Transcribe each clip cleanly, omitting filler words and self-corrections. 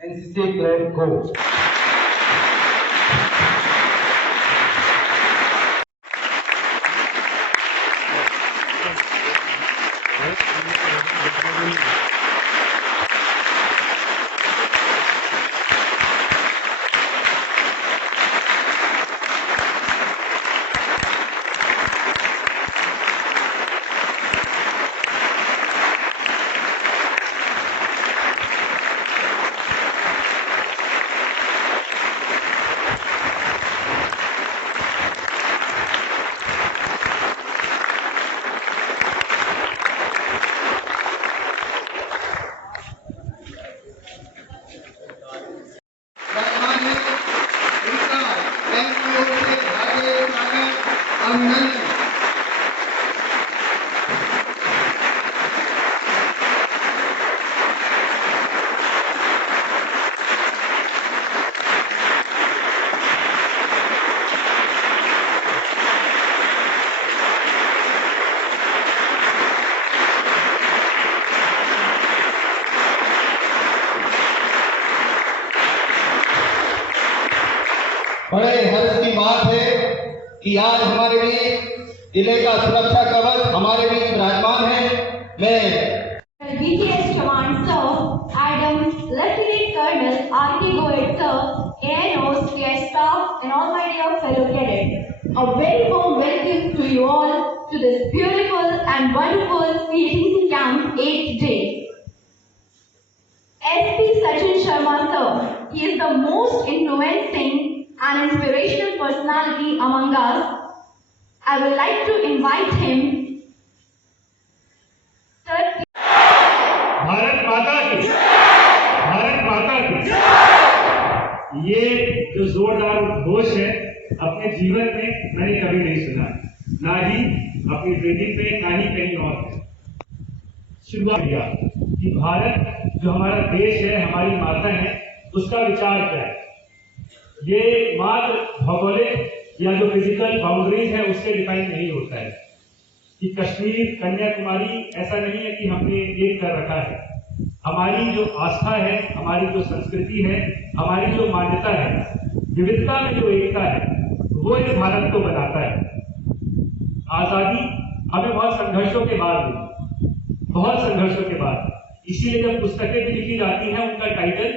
NCC Club Go. बड़े हर्ष की बात है कि आज हमारे बीच जिले का सुरक्षा कवच हमारे बीच विराजमान है। मैं BTS Command Sir Adam, Lieutenant Colonel R.K. Goyal Sir, ANOs, their staff, and all my dear fellow cadets, a very warm welcome to you all to this beautiful and wonderful CTC Camp 8th day. SP Sachin Sharma Sir, he is the most influencing an inspirational personality among us. I would like to invite him. Sir, Bharat माता की, भारत माता की। ये जो जोरदार उद्घोष है अपने जीवन में मैंने कभी नहीं सुना, ना ही अपनी ट्रेनिंग में, ना ही कहीं और। शुरुआत किया कि भारत जो हमारा देश है, हमारी माता है, उसका विचार क्या है। ये मात्र भौगोलिक या जो फिजिकल बाउंड्रीज है उससे डिफाइन नहीं होता है कि कश्मीर, कन्याकुमारी ऐसा नहीं है कि हमने एक कर रखा है। हमारी जो आस्था है, हमारी जो संस्कृति है, हमारी जो मान्यता है, विविधता में जो एकता है, वो इस भारत को बनाता है। आजादी हमें बहुत संघर्षों के बाद मिली, बहुत संघर्षों के बाद। इसीलिए जब पुस्तकें भी लिखी जाती हैं उनका टाइटल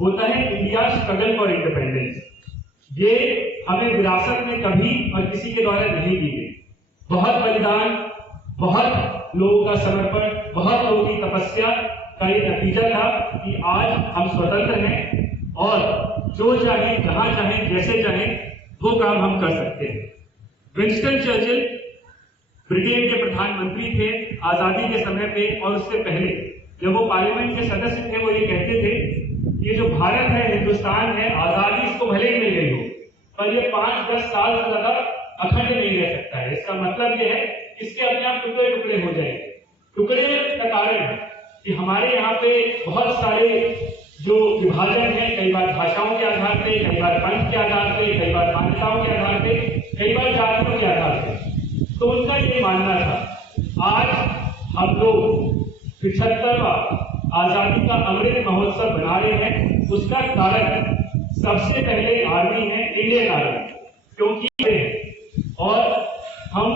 होता है इंडिया स्ट्रगल फॉर इंडिपेंडेंस। ये हमें विरासत में कभी और किसी के द्वारा नहीं दी गई। बहुत बलिदान, बहुत लोगों का समर्पण, बहुत लोगों की तपस्या का ये नतीजा था कि आज हम स्वतंत्र हैं और जो चाहे, जहां चाहे, जैसे चाहे वो काम हम कर सकते हैं। विंस्टन चर्चिल ब्रिटेन के प्रधानमंत्री थे आजादी के समय पे, और उससे पहले जब वो पार्लियामेंट के सदस्य थे, वो ये कहते थे ये जो भारत है, हिंदुस्तान है, आजादी इसको भले ही मिल गई हो पर ये 5-10 साल से ज्यादा अखंड नहीं रह सकता है। इसका मतलब ये है कि इसके अपने आप टुकड़े टुकड़े हो जाएंगे। टुकड़े का कारण है कि हमारे यहाँ पे बहुत सारे जो विभाजन है, कई बार भाषाओं के आधार पे, कई बार पंथ के आधार पे, कई बार मान्यताओं के आधार पे, कई बार जातियों के आधार पे। तो उनका ये मानना था आज हम लोग 75वां आजादी का अमृत महोत्सव बना रहे हैं। उसका कारण सबसे पहले आर्मी है, इंडियन आर्मी, क्योंकि और हम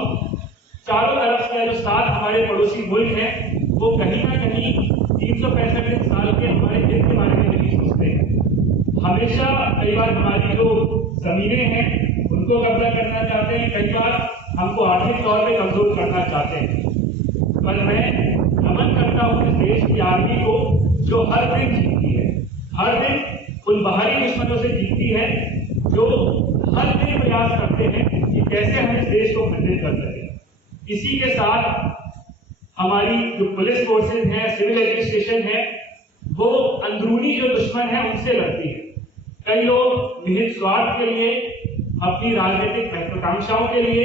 चारों तरफ से जो 7 हमारे पड़ोसी मुल्क हैं वो कहीं ना कहीं 365 साल के हमारे हित के बारे में नहीं सोचते हैं। हमेशा कई बार हमारी जो जमीनें हैं उनको कब्जा करना चाहते हैं, कई बार हमको आर्थिक तौर पे कमजोर करना चाहते हैं। पर मैं नमन करता हूं इस देश की आर्मी को जो हर दिन जीतती है, हर दिन उन बाहरी दुश्मनों से जीतती है जो हर दिन प्रयास करते हैं कि कैसे हम इस देश को खंडित कर सकें। इसी के साथ हमारी जो पुलिस फोर्सेज हैं, सिविल एडमिनिस्ट्रेशन है, वो अंदरूनी जो दुश्मन है उनसे लड़ती है। कई लोग निहित स्वार्थ के लिए, अपनी राजनीतिक महत्वाकांक्षाओं के लिए,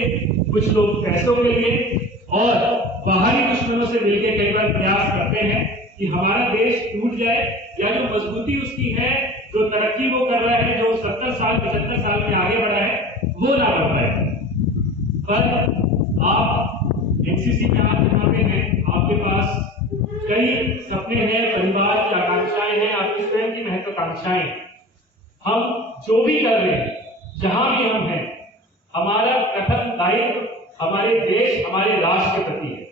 कुछ लोग पैसों के लिए और बाहरी दुश्मनों से मिलकर कई बार प्रयास करते हैं कि हमारा देश टूट जाए या जो मजबूती उसकी है जो तरक्की वो कर रहा है, जो 70 साल 75 साल में आगे बढ़ा है, वो ना बढ़ पाए। पर आप एनसीसी में आप यहाँ पे हैं, आपके पास कई सपने हैं, परिवार की आकांक्षाएं हैं, आपकी स्वयं की महत्वाकांक्षाएं। हम जो भी कर रहे हैं, जहां भी हम हैं, हमारा प्रथम दायित्व हमारे देश, हमारे राष्ट्र के प्रति है।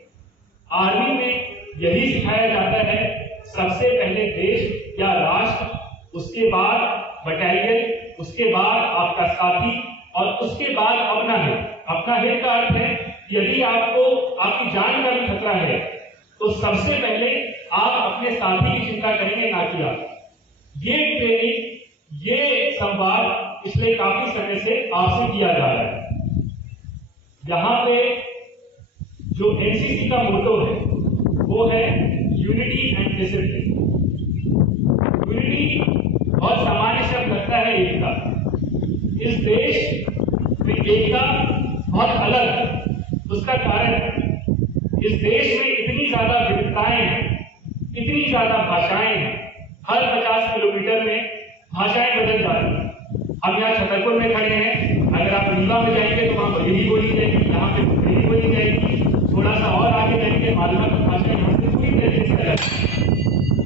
आर्मी में यही सिखाया जाता है, सबसे पहले देश या राष्ट्र, उसके बाद बटालियन, उसके बाद आपका साथी और उसके बाद अपना हित। अपना हित का अर्थ है यदि आपको आपकी जान का भी खतरा है तो सबसे पहले आप अपने साथी की चिंता करेंगे, ना कि आप। ये ट्रेनिंग, ये संवाद पिछले काफी समय से आपसे किया जा रहा है। यहाँ पे जो एनसीसी का मोटो है वो है यूनिटी एंड डिसिप्लिन। यूनिटी और सामान्य शब्द लगता है एकता। इस देश में एकता बहुत अलग है। उसका कारण इस देश में इतनी ज्यादा विविधताएं हैं, इतनी ज्यादा भाषाएं हैं, हर 50 किलोमीटर में भाषाएं बदल जाती हैं। हम यहाँ छतरपुर में खड़े हैं, अगर आप रीवा में जाएंगे तो वहां बघेली बोली जाएगी, यहाँ पे बुंदेली बोली जाएगी। थोड़ा सा और आगे जाएंगे, मालवा की भाषा यहाँ से पूरी तरीके से अलग है।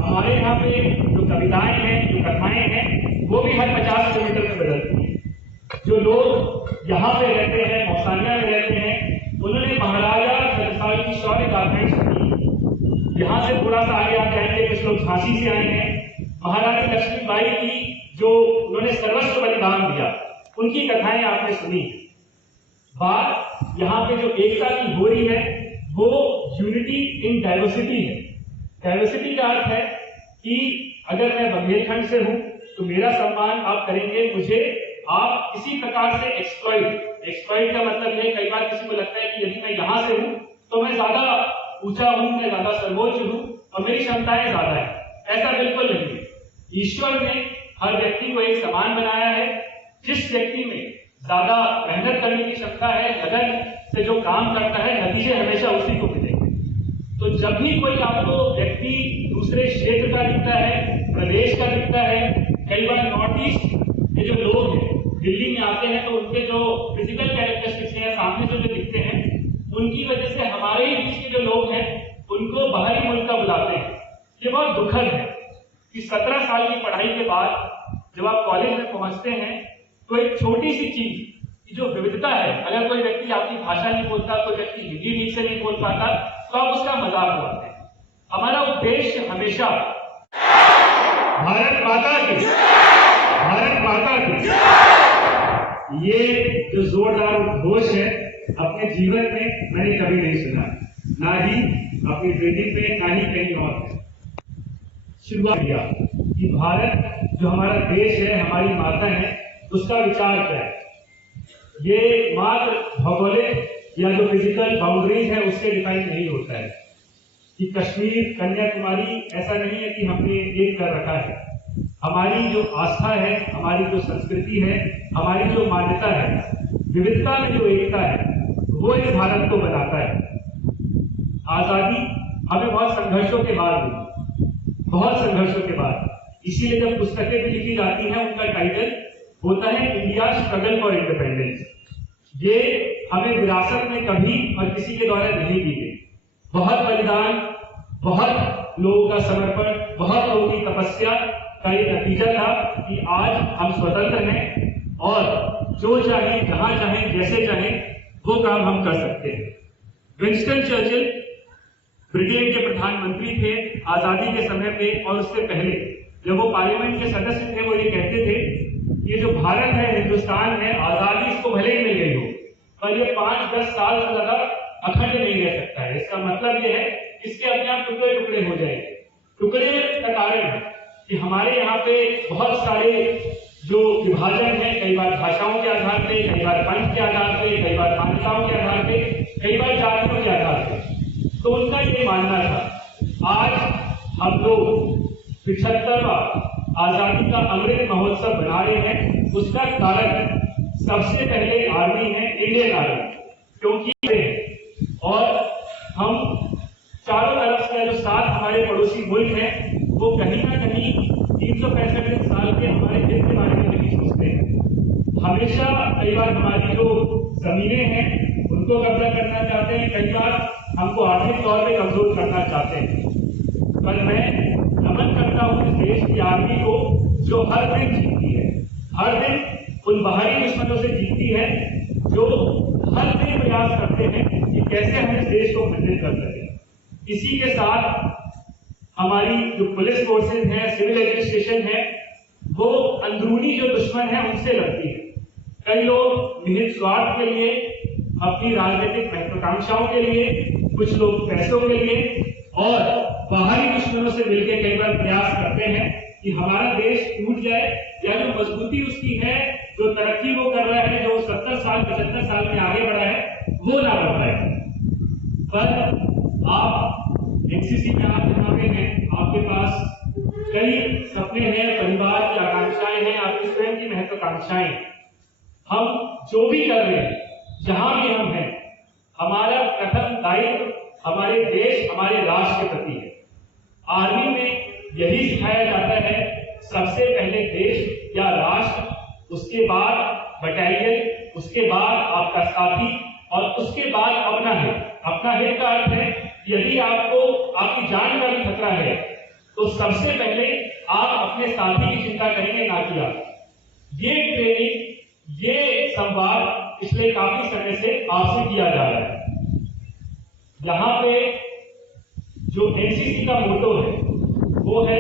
हमारे यहाँ पे जो कविताएं हैं, जो कथाएं हैं, वो भी हर 50 किलोमीटर में बदलती है। जो लोग यहाँ पे रहते हैं, मौसानिया में रहते हैं, उन्होंने महाराजा छत्रसाल की शौर्य गाथाएं सुनी। यहाँ से थोड़ा सा आगे आप जाएंगे, कुछ लोग झांसी से आए हैं, महारानी लक्ष्मीबाई की जो उन्होंने सर्वस्व बलिदान दिया, उनकी कथाएं आपने सुनी। बात यहाँ पे जो एकता की हो रही है वो यूनिटी इन डाइवर्सिटी है। डाइवर्सिटी का अर्थ है कि अगर मैं बुंदेलखंड से हूं तो मेरा सम्मान आप करेंगे, मुझे आप किसी प्रकार से एक्सप्लॉइट का मतलब ये, कई बार किसी को लगता है कि यदि मैं यहां से हूं तो मैं ज्यादा ऊंचा हूं, मैं ज्यादा सर्वोच्च हूं और मेरी क्षमताएं ज्यादा है। ऐसा बिल्कुल नहीं है। ईश्वर ने हर व्यक्ति को एक समान बनाया है। जिस व्यक्ति में ज्यादा मेहनत करने की क्षमता है, लगन से जो काम करता है, नतीजे हमेशा उसी को मिलेंगे। तो जब भी कोई आपको व्यक्ति दूसरे क्षेत्र का दिखता है, प्रदेश का दिखता है, कई बार नॉर्थ ईस्ट के जो लोग हैं दिल्ली में आते हैं तो उनके जो फिजिकल कैरेक्टरिस्टिक्स हैं, सामने जो दिखते हैं, उनकी वजह से हमारे ही बीच के जो लोग हैं उनको बाहरी मुल्क का बुलाते हैं। ये बहुत दुखद है कि 17 साल की पढ़ाई के बाद जब आप कॉलेज में पहुंचते हैं तो एक छोटी सी चीज की जो विविधता है, अगर कोई व्यक्ति आपकी भाषा नहीं बोलता, कोई व्यक्ति हिंदी ठीक से नहीं बोल पाता, तो आप उसका मजाक उड़ाते हैं। हमारा उद्देश्य हमेशा भारत माता की, भारत माता की, ये जो जोरदार उद्घोष है अपने जीवन में मैंने कभी नहीं सुना, ना ही अपनी ट्रेनिंग में, ना ही कहीं और। शुरुआत किया कि भारत जो हमारा देश है, हमारी माता है, उसका विचार क्या है। ये मात्र भौगोलिक या जो फिजिकल बाउंड्रीज है उससे डिफाइन नहीं होता है कि कश्मीर, कन्याकुमारी ऐसा नहीं है कि हमने एक कर रखा है। हमारी जो आस्था है, हमारी जो संस्कृति है, हमारी जो मान्यता है, विविधता में जो एकता है, वो इस भारत को बनाता है। आजादी हमें बहुत संघर्षों के बाद मिली, बहुत संघर्षों के बाद। इसीलिए जब पुस्तकें भी लिखी जाती हैं उनका टाइटल होता है इंडिया स्ट्रगल फॉर इंडिपेंडेंस। ये हमें विरासत में कभी और किसी के द्वारा नहीं दी गई। बहुत बलिदान, बहुत लोगों का समर्पण, बहुत लोगों की तपस्या का ये नतीजा था कि आज हम स्वतंत्र हैं और जो चाहे, जहां चाहे, जैसे चाहे वो काम हम कर सकते हैं। विंस्टन चर्चिल ब्रिटेन के प्रधानमंत्री थे आजादी के समय पे, और उससे पहले जब वो पार्लियामेंट के सदस्य थे, वो ये कहते थे ये जो भारत है, हिंदुस्तान है, आजादी इसको भले ही मिल गई हो पर ये 5-10 साल से ज्यादा अखंड नहीं रह सकता है। इसका मतलब ये है इसके अपने आप टुकड़े टुकड़े हो जाएंगे। टुकड़े का कारण है कि हमारे यहाँ पे बहुत सारे जो विभाजन है, कई बार भाषाओं के आधार पे, कई बार पंथ के आधार पे, कई बार मान्यताओं के आधार पे, कई बार जातियों के आधार पे। तो उनका ये मानना था आज हम लोग 75वां आजादी का अमृत महोत्सव बना रहे हैं। उसका कारण सबसे पहले आर्मी है, इंडियन आर्मी, क्योंकि और हम चारों तरफ से जो 7 हमारे पड़ोसी मुल्क हैं वो कहीं ना कहीं 365 साल के हमारे हित के बारे में नहीं सोचते हैं। हमेशा कई बार हमारी जो जमीनें हैं उनको कब्जा करना चाहते हैं, कई बार हमको आर्थिक तौर पे कमजोर करना चाहते हैं। पर मैं नमन करता हूँ इस देश की आर्मी को जो हर दिन जीतती है, हर दिन उन बाहरी दुश्मनों से जीतती है जो हर दिन प्रयास करते हैं कि कैसे हम इस देश को खंडित कर सकें। इसी के साथ हमारी जो पुलिस फोर्सेज है, सिविल एडमिनिस्ट्रेशन है, वो अंदरूनी जो दुश्मन है उनसे लड़ती है। कई लोग निहित स्वार्थ के लिए, अपनी राजनीतिक महत्वाकांक्षाओं के लिए, कुछ लोग पैसों के लिए और बाहरी दुश्मनों से मिलकर कई बार प्रयास करते हैं कि हमारा देश टूट जाए या जो मजबूती उसकी है, जो तरक्की वो कर रहा है, जो 70 साल 75 साल में आगे बढ़ा है, वो ना बढ़ पाए। पर आप एनसीसी में आप यहाँ पे हैं, आपके पास कई सपने हैं, परिवार की आकांक्षाएं हैं, आपकी स्वयं की महत्वाकांक्षाएं। हम जो भी कर रहे हैं, जहां भी हम हैं, हमारा प्रथम दायित्व हमारे देश, हमारे राष्ट्र के प्रति है। आर्मी में यही सिखाया जाता है, सबसे पहले देश या राष्ट्र, उसके बाद बटालियन, उसके बाद आपका साथी और उसके बाद अपना हित। अपना हित का अर्थ है यदि आपको आपकी जान का भी खतरा है तो सबसे पहले आप अपने साथी की चिंता करेंगे, ना कि आप। ये ट्रेनिंग, ये संवाद पिछले काफी समय से आपसे किया जा रहा है। यहाँ पे जो एनसीसी का मोटो है वो है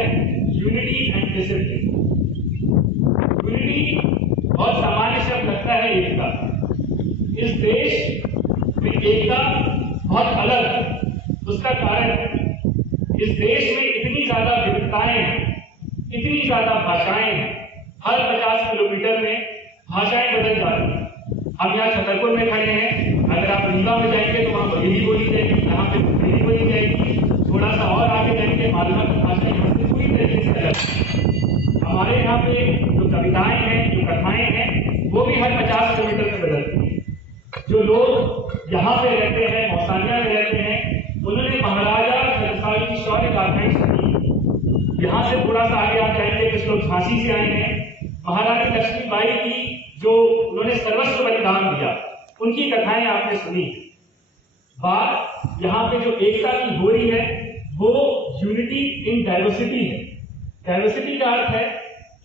यूनिटी एंड डिसिप्लिन। यूनिटी बहुत सामान्य शब्द लगता है, एकता। इस देश में एकता बहुत अलग है। उसका कारण इस देश में इतनी ज्यादा विविधताएं हैं, इतनी ज्यादा भाषाएं हैं, हर 50 किलोमीटर में भाषाएं बदल जाती हैं। हम यहाँ छतरपुर में खड़े हैं, अगर आप रीवा में जाएंगे तो वहां बघेली बोली जाएगी, यहाँ पे बुंदेली बोली जाएगी। थोड़ा सा और आगे जाएंगे, मालवा की भाषा यहाँ से पूरी तरीके से अलग। हमारे यहाँ पे जो कविताएं हैं, जो कथाएं हैं, वो भी हर 50 किलोमीटर में बदलती है। जो लोग यहाँ पे रहते हैं, मौसानिया में रहते हैं, उन्होंने महाराजा छत्रसाल की शौर्य गाथाएं सुनी। यहाँ से थोड़ा सा आगे आप जाएंगे, कुछ लोग झांसी से आए हैं, महारानी लक्ष्मीबाई की जो उन्होंने सर्वस्व बलिदान दिया, उनकी कथाएं आपने सुनी। बात यहाँ पे जो एकता की हो रही है वो यूनिटी इन डाइवर्सिटी है। डाइवर्सिटी का अर्थ है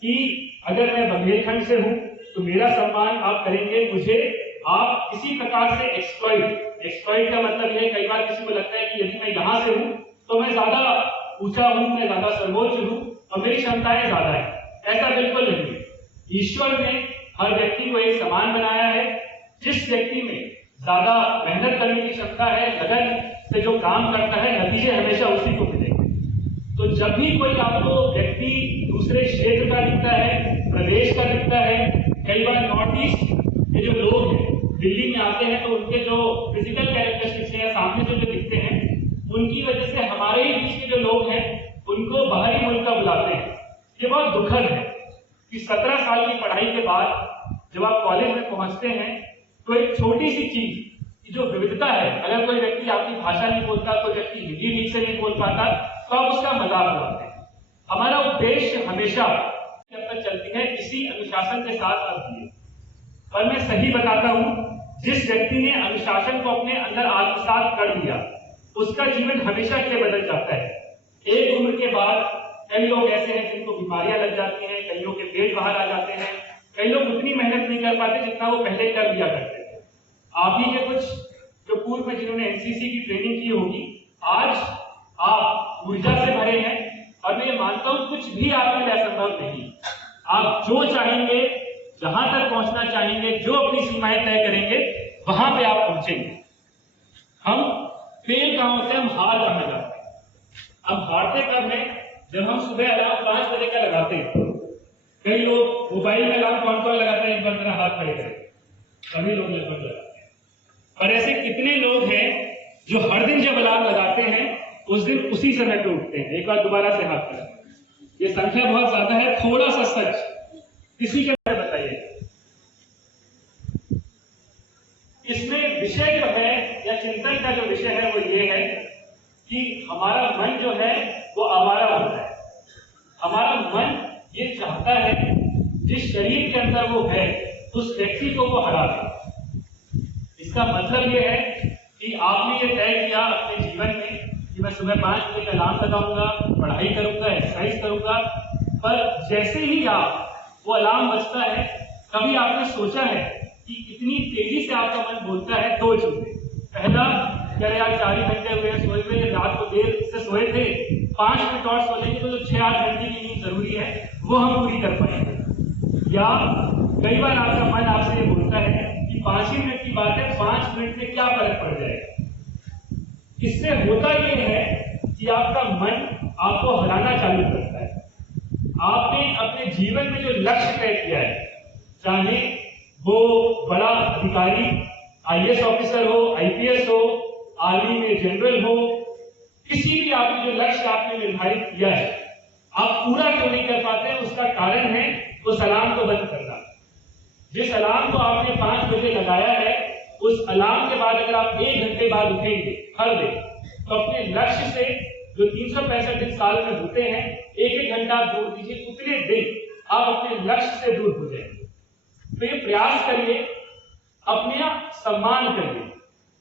कि अगर मैं बघेलखंड से हूं तो मेरा सम्मान आप करेंगे, मुझे आप किसी प्रकार से एक्सप्लॉइट का मतलब यह है, कई बार किसी को लगता है कि यदि मैं यहां से हूं तो मैं ज्यादा ऊंचा हूं, मैं ज्यादा सर्वोच्च हूं और मेरी क्षमताएं ज्यादा है। ऐसा बिल्कुल नहीं है। ईश्वर ने हर व्यक्ति को एक समान बनाया है। जिस व्यक्ति में ज्यादा मेहनत करने की क्षमता है, लगन से जो काम करता है, नतीजे हमेशा उसी को मिलेंगे। तो जब भी कोई आपको व्यक्ति दूसरे क्षेत्र का दिखता है, प्रदेश का दिखता है, कई बार नॉर्थ ईस्ट के जो लोग हैं दिल्ली में आते हैं तो उनके जो फिजिकल कैरेक्टरिस्टिक्स हैं, सामने से जो दिखते हैं, उनकी वजह से हमारे ही बीच के जो लोग हैं उनको बाहरी मुल्क का बुलाते हैं। ये बहुत दुखद है कि 17 साल की पढ़ाई के बाद जब आप कॉलेज में पहुंचते हैं तो एक छोटी सी चीज की जो विविधता है, अगर कोई व्यक्ति आपकी भाषा नहीं बोलता, कोई व्यक्ति हिंदी ठीक से नहीं बोल पाता, तो आप उसका मजाक उड़ाते हैं। हमारा उद्देश्य हमेशा जब तक चलती है इसी अनुशासन के साथ आप जिए। पर मैं सही बताता हूं, जिस व्यक्ति ने अनुशासन को अपने अंदर आत्मसात कर लिया उसका जीवन हमेशा के लिए बदल जाता है। एक उम्र के बाद कई लोग ऐसे हैं जिनको बीमारियां लग जाती हैं, कई लोग के पेट बाहर आ जाते हैं, कई लोग उतनी मेहनत नहीं कर पाते जितना वो पहले कर लिया करते थे। आप ही के कुछ जो पूर्व में जिन्होंने एनसीसी की ट्रेनिंग की होगी, आज आप ऊर्जा से भरे हैं और मैं ये मानता हूं कुछ भी आपके लिए असंभव नहीं। आप जो चाहेंगे, जहां तक पहुंचना चाहेंगे, जो अपनी सीमाएं तय करेंगे, वहां पे आप पहुंचेंगे। हम फेल कहां होते हैं, हम हार कहां जाते हैं। अब हारते कब है, जब हम सुबह अलार्म 5 बजे का लगाते हैं। कई लोग मोबाइल में अलार्म कौन लगाते हैं, एक बार मेरा हाथ खड़े करें, सभी लोग लगभग लगाते हैं। और ऐसे कितने लोग हैं जो हर दिन जब अलार्म लगाते हैं उस दिन उसी समय पे उठते हैं। एक बार दोबारा से हाथ करें। ये संख्या बहुत ज्यादा है, थोड़ा सा सच किसी के बारे में बताइए। इसमें विषय जो है या चिंतन का जो विषय है वो ये है कि हमारा मन जो है वो आवारा होता है। हमारा मन ये चाहता है जिस शरीर के अंदर वो है उस व्यक्ति को वो हरा दे। इसका मतलब ये है कि आपने ये तय किया अपने जीवन में कि मैं सुबह 5 बजे का अलार्म लगाऊंगा, पढ़ाई करूंगा, एक्सरसाइज करूंगा, पर जैसे ही आप वो अलार्म बजता है, कभी आपने सोचा है कि कितनी तेजी से आपका मन बोलता है दो चीजें। पहला, अरे यार 4 घंटे हुए सोए हुए, रात को देर से सोए थे, 5 मिनट और सो लेंगे तो जो 6-8 घंटे की नींद जरूरी है वो हम पूरी कर पाएंगे। या कई बार आपका मन आपसे ये बोलता है कि 5 ही मिनट की बात है, 5 मिनट में क्या फर्क पड़ जाएगा। इससे होता ये है कि आपका मन आपको हराना चालू करता है। आपने अपने जीवन में जो लक्ष्य तय किया है, चाहे वो बड़ा अधिकारी, आईएएस ऑफिसर हो, आईपीएस हो, आर्मी में जनरल हो, किसी भी आपने जो लक्ष्य आपने निर्धारित किया है, आप पूरा क्यों नहीं कर पाते हैं, उसका कारण है उस अलार्म को बंद करना। जिस अलार्म को आपने 5 बजे लगाया है, उस अलार्म के बाद अगर आप 1 घंटे बाद उठेंगे हर दिन, तो अपने लक्ष्य से जो 365 दिन साल में होते हैं, 1-1 घंटा आप दूर दीजिए, उतने दिन आप अपने लक्ष्य से दूर हो जाएंगे। तो ये प्रयास करिए, अपने सम्मान करिए।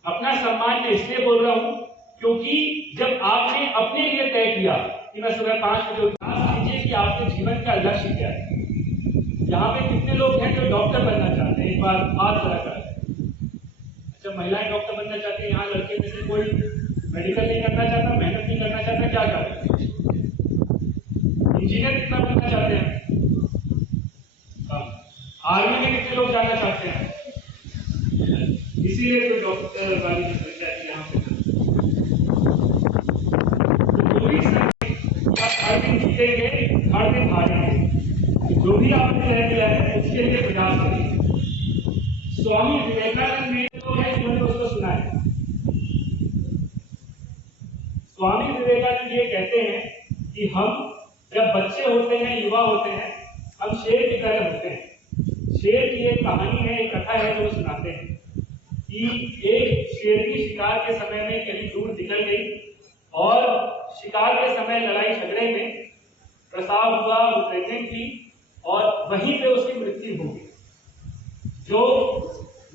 अपना सम्मान मैं इसलिए बोल रहा हूं क्योंकि जब आपने अपने लिए तय किया कि मैं सुबह 5 बजे उठा, कीजिए कि आपके जीवन का लक्ष्य क्या है। यहाँ पे कितने लोग हैं जो डॉक्टर बनना चाहते हैं, एक बार हाथ खड़ा कर। अच्छा, महिलाएं डॉक्टर बनना चाहती हैं, यहाँ लड़के में से कोई मेडिकल नहीं करना चाहता, मेहनत नहीं करना चाहता, क्या करें? इंजीनियर कितना बनना चाहते हैं? आर्मी में कितने लोग जाना चाहते हैं? इसीलिए तो डॉक्टर वाली पंचायत यहाँ पे जो भी हर दिन जीतेंगे, हर दिन हारेंगे। जो भी आपने तय किया है उसके लिए प्रयास करिए। स्वामी विवेकानंद ने तो है, जिन्होंने उसको सुना है। स्वामी विवेकानंद ये कहते हैं कि हम जब बच्चे होते हैं, युवा होते हैं, हम शेर की तरह होते हैं। शेर की एक कहानी है, एक कथा है जो वो सुनाते हैं कि एक शेरनी शिकार के समय में कहीं दूर निकल गई और शिकार के समय लड़ाई झगड़े में प्रसव हुआ, वो प्रेग्नेंट थी और वहीं पे उसकी मृत्यु हो गई। जो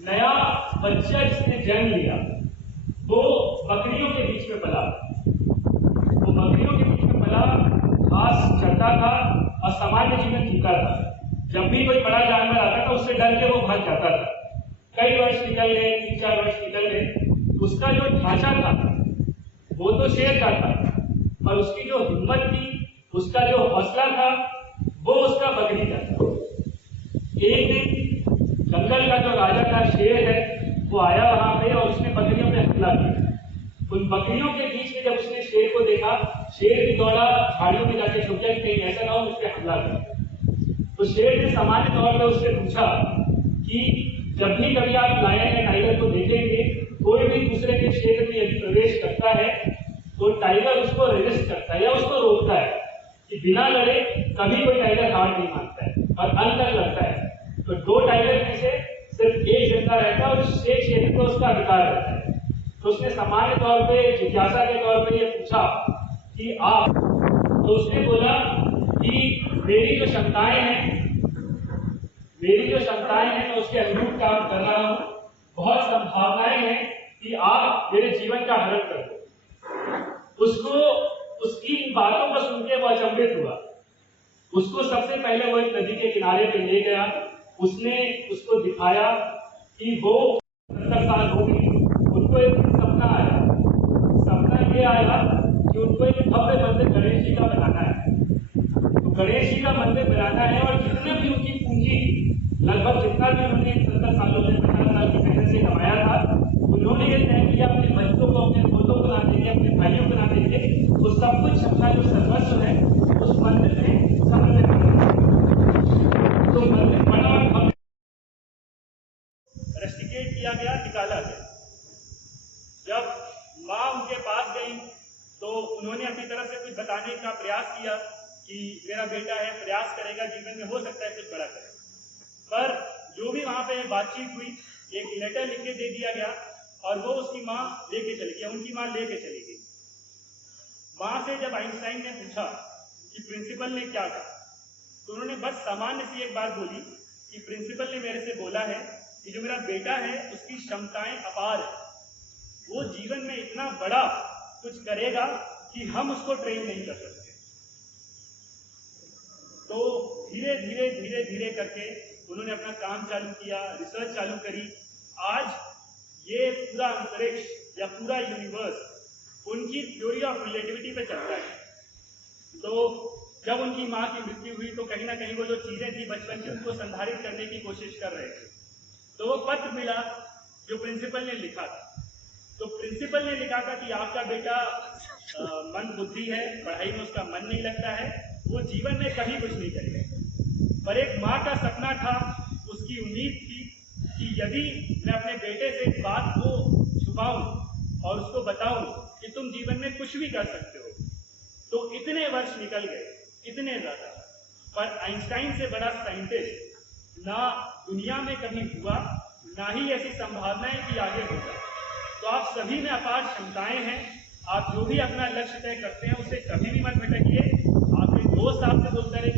नया बच्चा जिसने जन्म लिया वो बकरियों के बीच में पला। वो बकरियों के बीच में पला, घास चरता था और सामान्य जीवन जीता था। जब भी कोई बड़ा जानवर आता था उससे डर के वो भाग जाता था। कई वर्ष निकल गए, 3-4 वर्ष निकल गए, उसका जो ढांचा था वो तो शेर का था, पर उसकी जो हिम्मत थी, उसका जो हौसला था, वो उसका बकरी का था। एक दिन जंगल का जो राजा था, शेर है, वो आया वहां पे और उसने बकरियों पे हमला किया। उन बकरियों के बीच में जब उसने शेर को देखा, शेर भी दौड़ा, झाड़ियों में जाके छुप गया, कहीं ऐसा ना हो उस पर हमला कर। तो शेर ने सामान्य तौर पर उससे पूछा कि जब भी कभी आप लायन या टाइगर को देखेंगे, कोई भी दूसरे के क्षेत्र में यदि प्रवेश करता है तो टाइगर उसको रेजिस्ट करता है या उसको रोकता है, कि बिना लड़े कभी कोई टाइगर हार नहीं मानता है और अंतर लगता है। तो 2 टाइगर में से सिर्फ एक जिंदा रहता है और उस क्षेत्र को उसका अधिकार रहता है। तो उसने सामान्य तौर पे जिज्ञासा के तौर पे ये पूछा कि आप, तो उसने बोला कि मेरी जो क्षमताएं हैं मैं उसके अनुरूप काम कर रहा हूं। बहुत संभावनाएं हैं कि आप मेरे जीवन का हरण कर दो। उसको उसकी इन बातों को सुन के वो अचंभित हुआ। उसको सबसे पहले वो एक नदी के किनारे पे ले गया, उसने उसको दिखाया कि वो 70 साल हो गई, उनको एक सपना आया। सपना ये आया कि उनको एक भव्य मंदिर गणेश जी का बनाना है। तो गणेश जी का मंदिर बनाना है और जितने भी उनकी पूंजी, लगभग जितना भी उन्होंने 70 सालों में 50 साल की मेहनत से कमाया था, उन्होंने ये तय किया अपने बच्चों को, अपने पोतों को ना देंगे, अपने भाइयों को ना देंगे, वो सब कुछ अपना जो सर्वस्व है उस मंदिर में समर्पित करेंगे। तो मंदिर बड़ा रेस्टिकेट किया गया, निकाला गया। जब माँ उनके पास गई तो उन्होंने अपनी तरफ से कुछ बताने का प्रयास किया कि मेरा बेटा है, प्रयास करेगा, जीवन में हो सकता है कुछ बड़ा करे। पर जो भी वहां पे बातचीत हुई, एक लेटर लिख के दे दिया गया और वो उसकी माँ लेके चली गई, उनकी माँ लेके चली गई। माँ से जब आइंस्टाइन ने पूछा कि प्रिंसिपल ने क्या कहा, तो उन्होंने बस सामान्य सी एक बात बोली कि प्रिंसिपल ने मेरे से बोला है कि जो मेरा बेटा है उसकी क्षमताएं अपार है, वो जीवन में इतना बड़ा कुछ करेगा कि हम उसको ट्रेन नहीं कर सकते। तो धीरे धीरे धीरे धीरे करके उन्होंने अपना काम चालू किया, रिसर्च चालू करी। आज ये पूरा अंतरिक्ष या पूरा यूनिवर्स उनकी थ्योरी ऑफ रिलेटिविटी पे चलता है। तो जब उनकी माँ की मृत्यु हुई तो कहीं ना कहीं वो जो चीजें थी बचपन की उनको संधारित करने की कोशिश कर रहे थे। तो वो पत्र मिला जो प्रिंसिपल ने लिखा था। तो प्रिंसिपल ने लिखा था कि आपका बेटा मंद बुद्धि है, पढ़ाई में उसका मन नहीं लगता है, वो जीवन में कभी कुछ नहीं करेगा। पर एक माँ का सपना था, उसकी उम्मीद थी कि यदि मैं अपने बेटे से इस बात को छुपाऊं और उसको बताऊं कि तुम जीवन में कुछ भी कर सकते हो। तो इतने वर्ष निकल गए, इतने ज्यादा, पर आइंस्टाइन से बड़ा साइंटिस्ट ना दुनिया में कभी हुआ, ना ही ऐसी संभावना है कि आगे होगा। तो आप सभी में अपार क्षमताएं हैं। आप जो भी अपना लक्ष्य तय करते हैं उसे कभी भी मत भटकिए। आपके दोस्त आपसे बोलते रहे